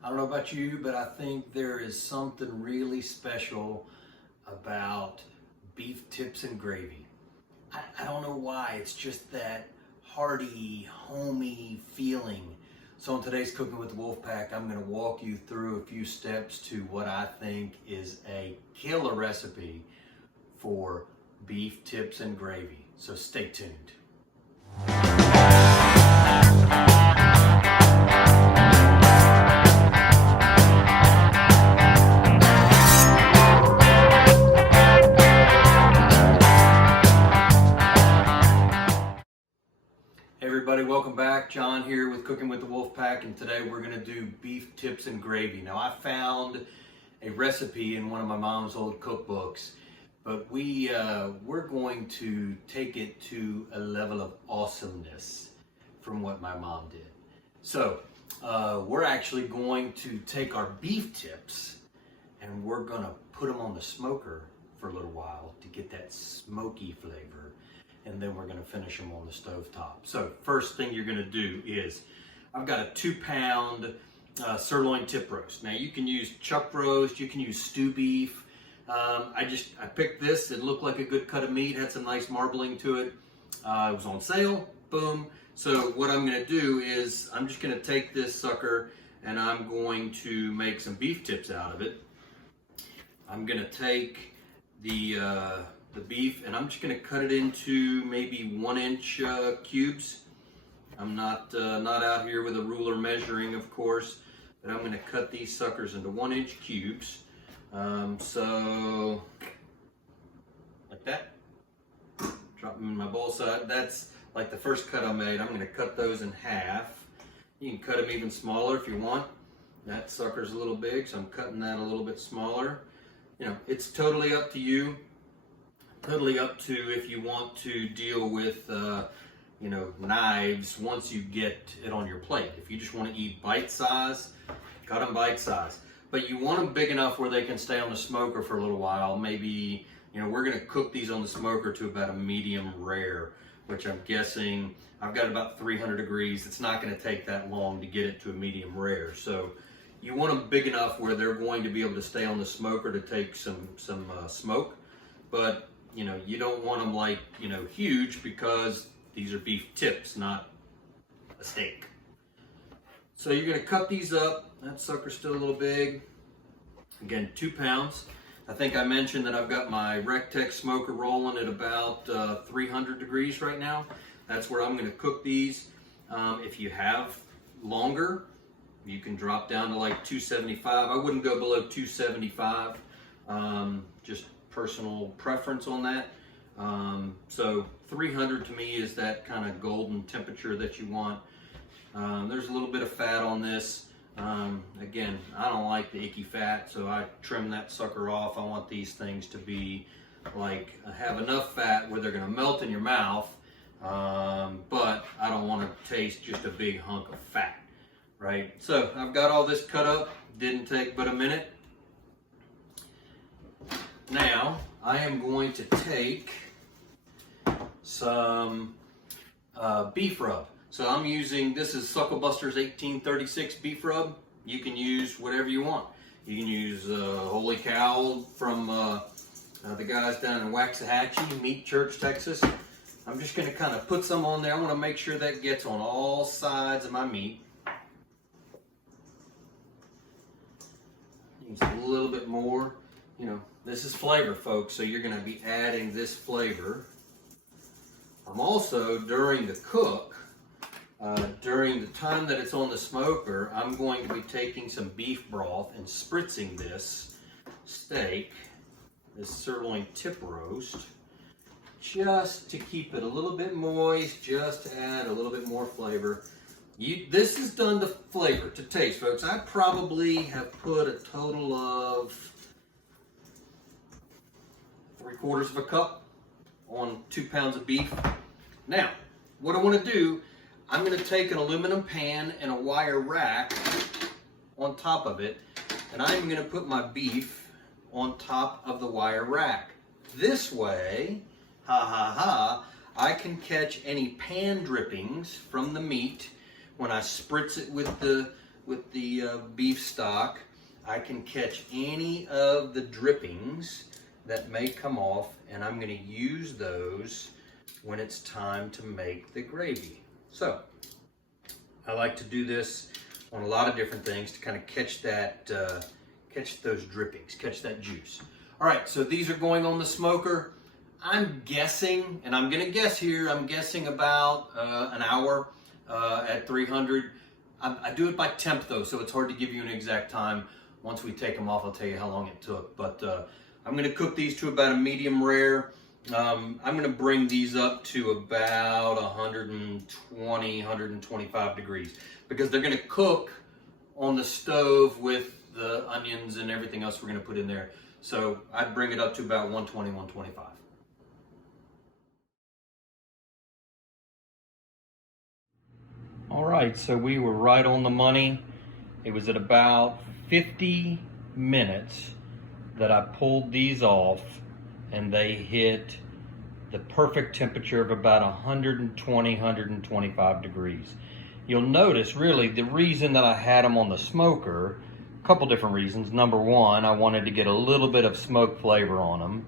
I don't know about you, but I think there is something really special about beef tips and gravy. I don't know why, it's just that hearty, homey feeling. So in today's Cooking with the Wolfpack, I'm gonna walk you through a few steps to what I think is a killer recipe for beef tips and gravy. So stay tuned. Hey everybody, welcome back. John here with Cooking with the Wolfpack, and today we're going to do beef tips and gravy. Now I found a recipe in one of my mom's old cookbooks, but we're going to take it to a level of awesomeness from what my mom did. So we're actually going to take our beef tips and we're going to put them on the smoker for a little while to get that smoky flavor. And then we're going to finish them on the stovetop. So first thing you're going to do is, I've got a 2-pound sirloin tip roast. Now you can use chuck roast, you can use stew beef. I picked this. It looked like a good cut of meat, had some nice marbling to it. It was on sale, boom. So what I'm going to do is, I'm just going to take this sucker and I'm going to make some beef tips out of it. I'm going to take the beef and I'm just going to cut it into maybe 1-inch cubes. I'm not out here with a ruler measuring, of course, but I'm going to cut these suckers into 1-inch cubes. So like that. Drop them in my bowl side. That's like the first cut I made. I'm going to cut those in half. You can cut them even smaller if you want. That sucker's a little big, so I'm cutting that a little bit smaller. You know, it's totally up to you. Totally up to if you want to deal with, knives once you get it on your plate. If you just want to eat bite size, cut them bite size. But you want them big enough where they can stay on the smoker for a little while. Maybe, we're going to cook these on the smoker to about a medium rare, which I'm guessing, I've got about 300 degrees. It's not going to take that long to get it to a medium rare. So you want them big enough where they're going to be able to stay on the smoker to take some smoke. But you don't want them huge, because these are beef tips, not a steak. So you're going to cut these up. That sucker's still a little big. Again, 2 pounds. I think I mentioned that I've got my Rectex smoker rolling at about 300 degrees right now. That's where I'm going to cook these. If you have longer, you can drop down to like 275. I wouldn't go below 275. Just personal preference on that. So 300 to me is that kind of golden temperature that you want. There's a little bit of fat on this. Again, I don't like the icky fat, so I trim that sucker off. I want these things to be have enough fat where they're going to melt in your mouth, but I don't want to taste just a big hunk of fat, right? So I've got all this cut up. Didn't take but a minute. Now, I am going to take some beef rub. So I'm using, this is Sucklebuster's 1836 beef rub. You can use whatever you want. You can use Holy Cow from the guys down in Waxahachie, Meat Church, Texas. I'm just going to kind of put some on there. I want to make sure that gets on all sides of my meat. Use a little bit more. This is flavor, folks, so you're going to be adding this flavor. I'm also, during the cook, during the time that it's on the smoker, I'm going to be taking some beef broth and spritzing this steak, this sirloin tip roast, just to keep it a little bit moist, just to add a little bit more flavor. This is done to flavor, to taste, folks. I probably have put a total of 3/4 cup on 2 pounds of beef. Now, what I want to do, I'm going to take an aluminum pan and a wire rack on top of it, and I'm going to put my beef on top of the wire rack. This way, I can catch any pan drippings from the meat when I spritz it with with the beef stock, I can catch any of the drippings that may come off, and I'm going to use those when it's time to make the gravy. So I like to do this on a lot of different things to kind of catch that, catch those drippings, catch that juice. All right, so these are going on the smoker. I'm guessing, and I'm gonna guess here, I'm guessing about an hour at 300. I do it by temp though, so it's hard to give you an exact time. Once we take them off, I'll tell you how long it took. But I'm gonna cook these to about a medium rare. I'm gonna bring these up to about 120, 125 degrees because they're gonna cook on the stove with the onions and everything else we're gonna put in there. So I'd bring it up to about 120, 125. All right, so we were right on the money. It was at about 50 minutes that I pulled these off, and they hit the perfect temperature of about 120, 125 degrees. You'll notice really the reason that I had them on the smoker, a couple different reasons. Number one, I wanted to get a little bit of smoke flavor on them.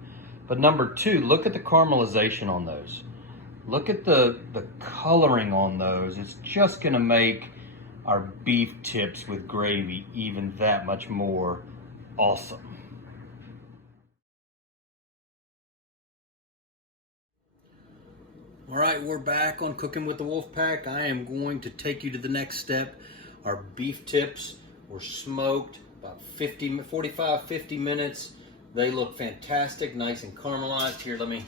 But number two, look at the caramelization on those. Look at the coloring on those. It's just gonna make our beef tips with gravy even that much more awesome. All right, we're back on Cooking with the Wolfpack. I am going to take you to the next step. Our beef tips were smoked about 45, 50 minutes. They look fantastic, nice and caramelized. Here, let me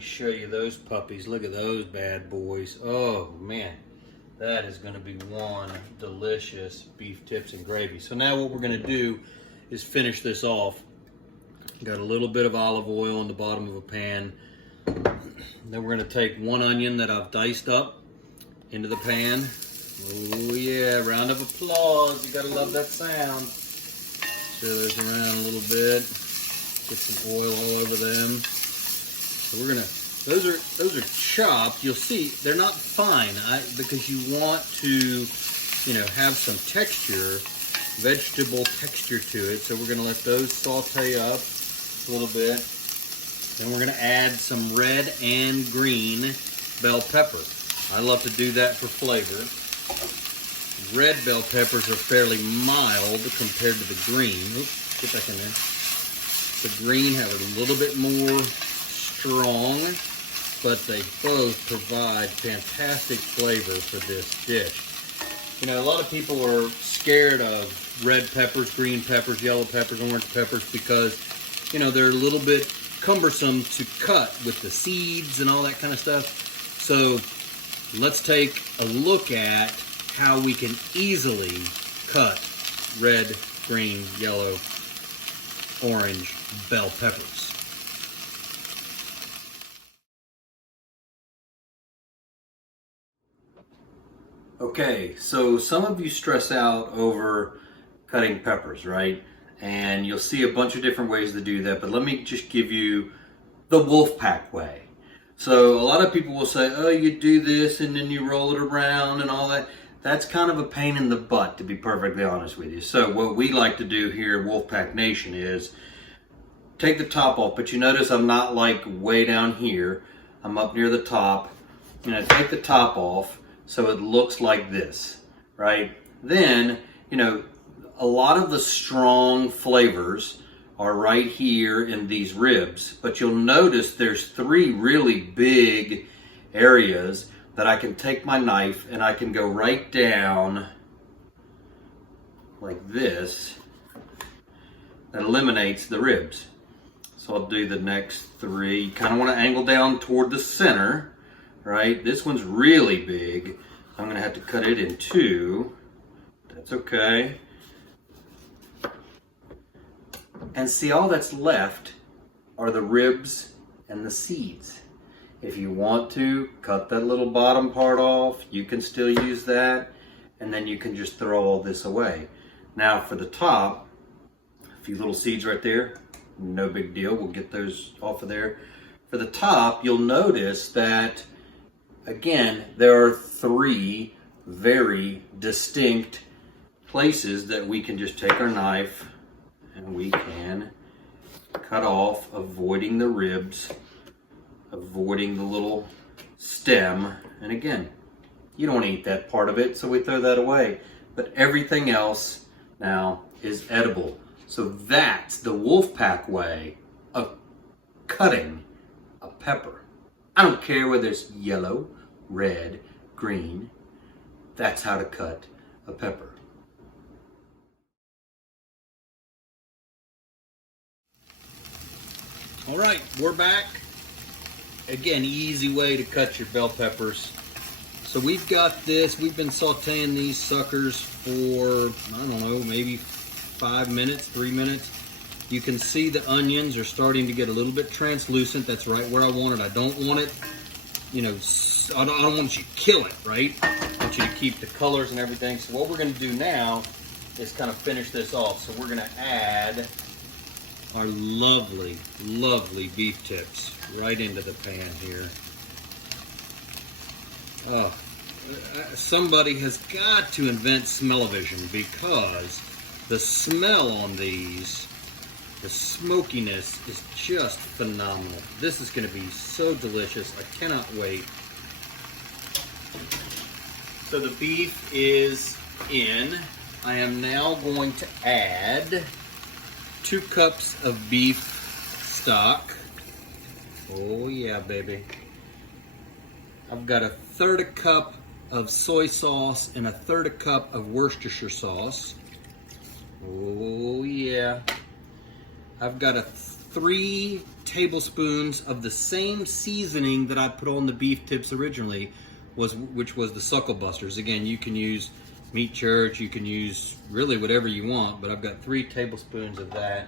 show you those puppies. Look at those bad boys. Oh man, that is gonna be one delicious beef tips and gravy. So now what we're gonna do is finish this off. Got a little bit of olive oil in the bottom of a pan. Then we're gonna take one onion that I've diced up into the pan. Oh yeah, round of applause. You gotta love that sound. Stir those around a little bit. Get some oil all over them. So we're gonna, those are chopped. You'll see they're not fine because you want to, have some texture, vegetable texture to it. So we're gonna let those saute up a little bit. Then we're gonna add some red and green bell pepper. I love to do that for flavor. Red bell peppers are fairly mild compared to the green. Oops, get back in there. The green have a little bit more strong, but they both provide fantastic flavor for this dish. A lot of people are scared of red peppers, green peppers, yellow peppers, orange peppers because, they're a little bit cumbersome to cut with the seeds and all that kind of stuff. So let's take a look at how we can easily cut red, green, yellow, orange bell peppers. Okay, so some of you stress out over cutting peppers, right? And you'll see a bunch of different ways to do that, but let me just give you the Wolfpack way. So a lot of people will say, oh, you do this and then you roll it around and all that. That's kind of a pain in the butt, to be perfectly honest with you. So what we like to do here at Wolfpack Nation is take the top off, but you notice I'm not like way down here. I'm up near the top. Take the top off so it looks like this, right? Then, a lot of the strong flavors are right here in these ribs, but you'll notice there's three really big areas that I can take my knife and I can go right down like this. That eliminates the ribs. So I'll do the next three. You kind of want to angle down toward the center, right? This one's really big. I'm going to have to cut it in two. That's okay. And see, all that's left are the ribs and the seeds. If you want to cut that little bottom part off, you can still use that, and then you can just throw all this away. Now for the top, a few little seeds right there, no big deal, we'll get those off of there. For the top, you'll notice that, again, there are three very distinct places that we can just take our knife and we can cut off, avoiding the ribs, avoiding the little stem. And again, you don't eat that part of it, so we throw that away. But everything else now is edible. So that's the Wolfpack way of cutting a pepper. I don't care whether it's yellow, red, green. That's how to cut a pepper. All right, we're back. Again, easy way to cut your bell peppers. So we've got this, we've been sauteing these suckers for, I don't know, maybe 5 minutes, 3 minutes. You can see the onions are starting to get a little bit translucent. That's right where I want it. I don't want it, you know, I don't want you to kill it, right? I want you to keep the colors and everything. So what we're gonna do now is kind of finish this off. So we're gonna add our lovely, lovely beef tips right into the pan here. Oh, somebody has got to invent smell-o-vision, because the smell on these, the smokiness is just phenomenal. This is going to be so delicious. I cannot wait. So the beef is in. I am now going to add 2 cups of beef stock. Oh yeah, baby. I've got a 1/3 cup of soy sauce and a 1/3 cup of Worcestershire sauce. Oh yeah. I've got 3 tablespoons of the same seasoning that I put on the beef tips originally, which was the Suckle Busters. Again, you can use Meat Church, you can use really whatever you want, but I've got 3 tablespoons of that.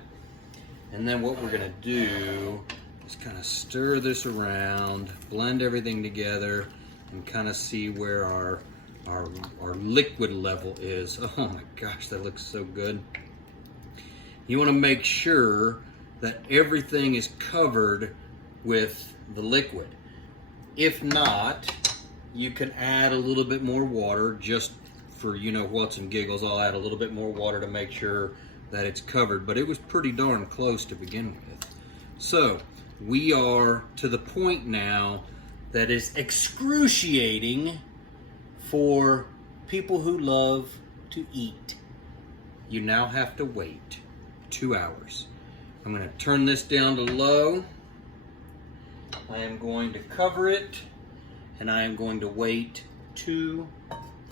And then what we're gonna do is kind of stir this around, blend everything together, and kind of see where our liquid level is. Oh my gosh, that looks so good. You want to make sure that everything is covered with the liquid. If not, you can add a little bit more water, just for, you know, what's and giggles. I'll add a little bit more water to make sure that it's covered, but it was pretty darn close to begin with. So we are to the point now that is excruciating for people who love to eat. You now have to wait 2 hours. I'm going to turn this down to low. I am going to cover it, and I am going to wait 2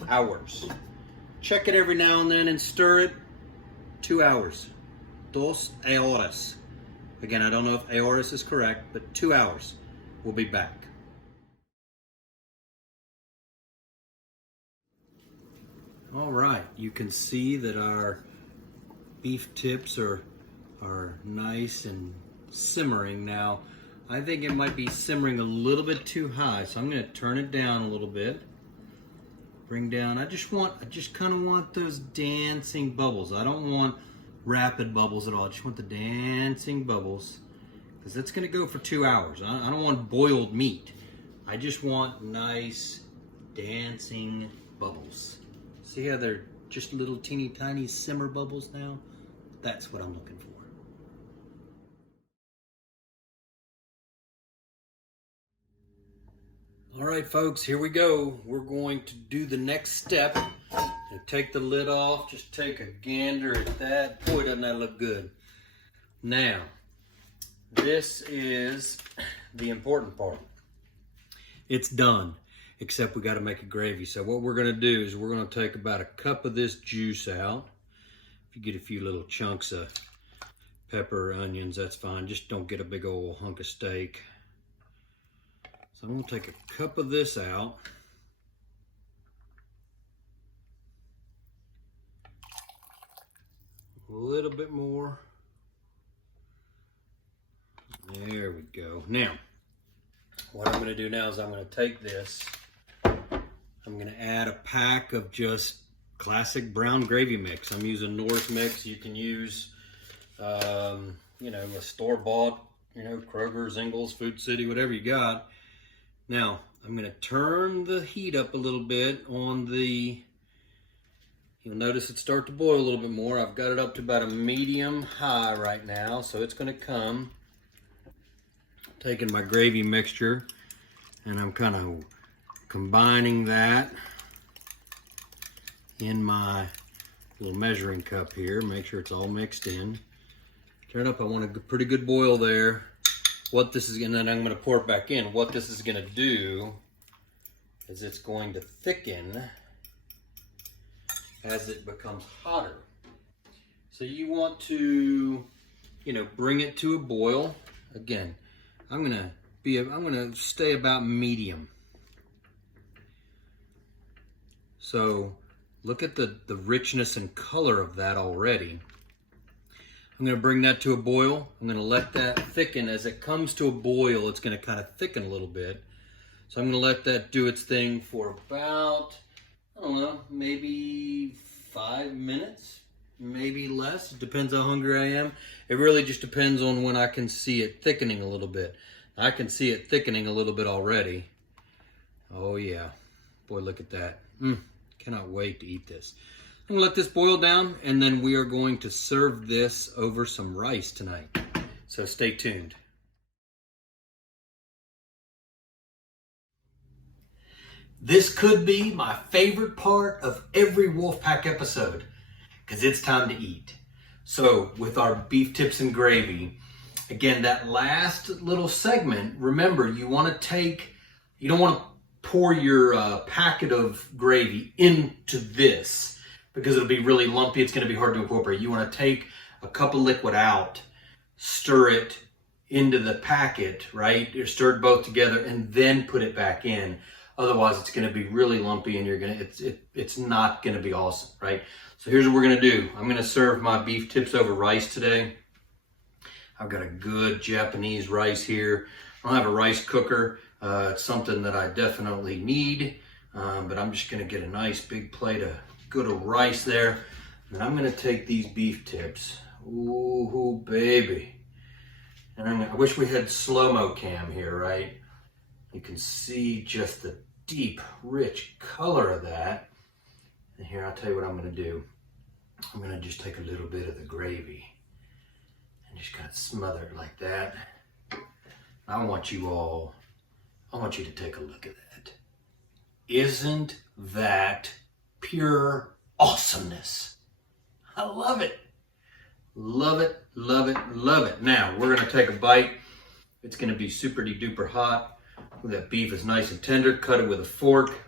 hours. Check it every now and then and stir it. 2 hours. 2 horas. Again, I don't know if horas is correct, but 2 hours. We'll be back. All right, you can see that our beef tips are nice and simmering now. I think it might be simmering a little bit too high, so I'm going to turn it down a little bit. Bring down. I just kind of want those dancing bubbles. I don't want rapid bubbles at all. I just want the dancing bubbles, because that's going to go for 2 hours. I don't want boiled meat. I just want nice dancing bubbles. See how they're just little teeny tiny simmer bubbles now? That's what I'm looking for. All right, folks, here we go. We're going to do the next step. And take the lid off. Just take a gander at that. Boy, doesn't that look good. Now, this is the important part. It's done, except we got to make a gravy. So what we're going to do is we're going to take about a cup of this juice out. If you get a few little chunks of pepper or onions, that's fine. Just don't get a big old hunk of steak. So I'm going to take a cup of this out. A little bit more. There we go. Now, what I'm going to do now is I'm going to take this. I'm going to add a pack of just classic brown gravy mix. I'm using North Mix. You can use, you know, a store-bought, you know, Kroger, Zingles, Food City, whatever you got. Now, I'm going to turn the heat up a little bit on the You'll notice it start to boil a little bit more. I've got it up to about a medium high right now, so it's going to come. Taking my gravy mixture and I'm kind of combining that in my little measuring cup here. Make sure it's all mixed in. Turn up, I want a pretty good boil there. What this is, and then I'm going to pour it back in. What this is going to do is it's going to thicken as it becomes hotter. So you want to, bring it to a boil. Again, I'm gonna stay about medium. So look at the richness and color of that already. I'm gonna bring that to a boil. I'm gonna let that thicken. As it comes to a boil, it's gonna kind of thicken a little bit. So I'm gonna let that do its thing for about, I don't know, maybe 5 minutes, maybe less. It depends how hungry I am. It really just depends on when I can see it thickening a little bit. I can see it thickening a little bit already. Oh yeah, boy, look at that. Cannot wait to eat this. I'm gonna let this boil down, and then we are going to serve this over some rice tonight. So stay tuned. This could be my favorite part of every Wolfpack episode, because it's time to eat. So with our beef tips and gravy, again, that last little segment, remember, you don't want to pour your packet of gravy into this, because it'll be really lumpy. It's going to be hard to incorporate. You want to take a cup of liquid out, stir it into the packet, right? You're stirred both together, and then put it back in. Otherwise, it's going to be really lumpy, and it's not going to be awesome, right? So here's what we're going to do. I'm going to serve my beef tips over rice today. I've got a good Japanese rice here. I don't have a rice cooker. It's something that I definitely need, but I'm just going to get a nice big plate of good old rice there. And I'm going to take these beef tips. Ooh, baby. And I wish we had slow-mo cam here, right? You can see just the deep, rich color of that. And here, I'll tell you what I'm going to do. I'm going to just take a little bit of the gravy and just kind of smother it like that. I want you to take a look at that. Isn't that pure awesomeness? I love it. Love it, love it, love it. Now, we're going to take a bite. It's going to be super duper hot. That beef is nice and tender. Cut it with a fork.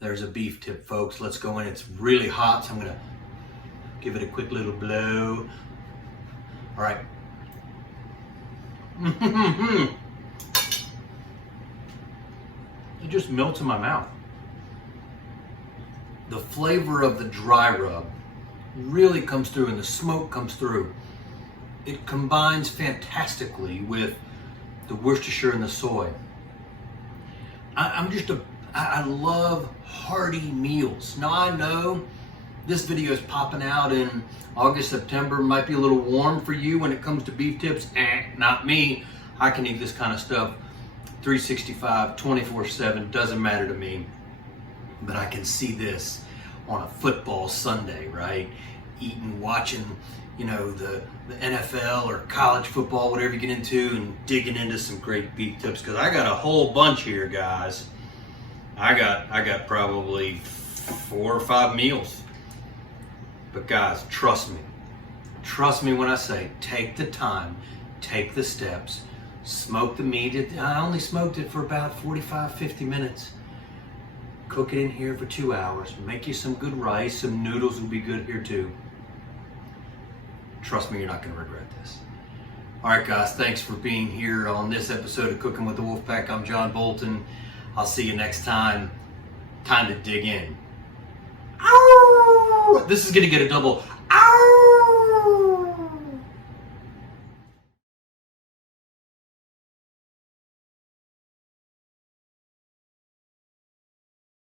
There's a beef tip, folks. Let's go in. It's really hot, so I'm going to give it a quick little blow. All right. It just melts in my mouth. The flavor of the dry rub really comes through, and the smoke comes through. It combines fantastically with the Worcestershire and the soy. I love hearty meals. Now I know this video is popping out in August, September. It might be a little warm for you when it comes to beef tips. Not me. I can eat this kind of stuff 365, 24/7, doesn't matter to me. But I can see this on a football Sunday, right? Watching, the NFL or college football, whatever you get into, and digging into some great beef tips, because I got a whole bunch here, guys. I got probably 4 or 5 meals. But guys, trust me when I say take the time, take the steps, smoke the meat. I only smoked it for about 45, 50 minutes. Cook it in here for 2 hours. Make you some good rice. Some noodles will be good here too. Trust me, you're not going to regret this. All right, guys, thanks for being here on this episode of Cooking with the Wolfpack. I'm John Bolton. I'll see you next time. Time to dig in. Ow! This is going to get a double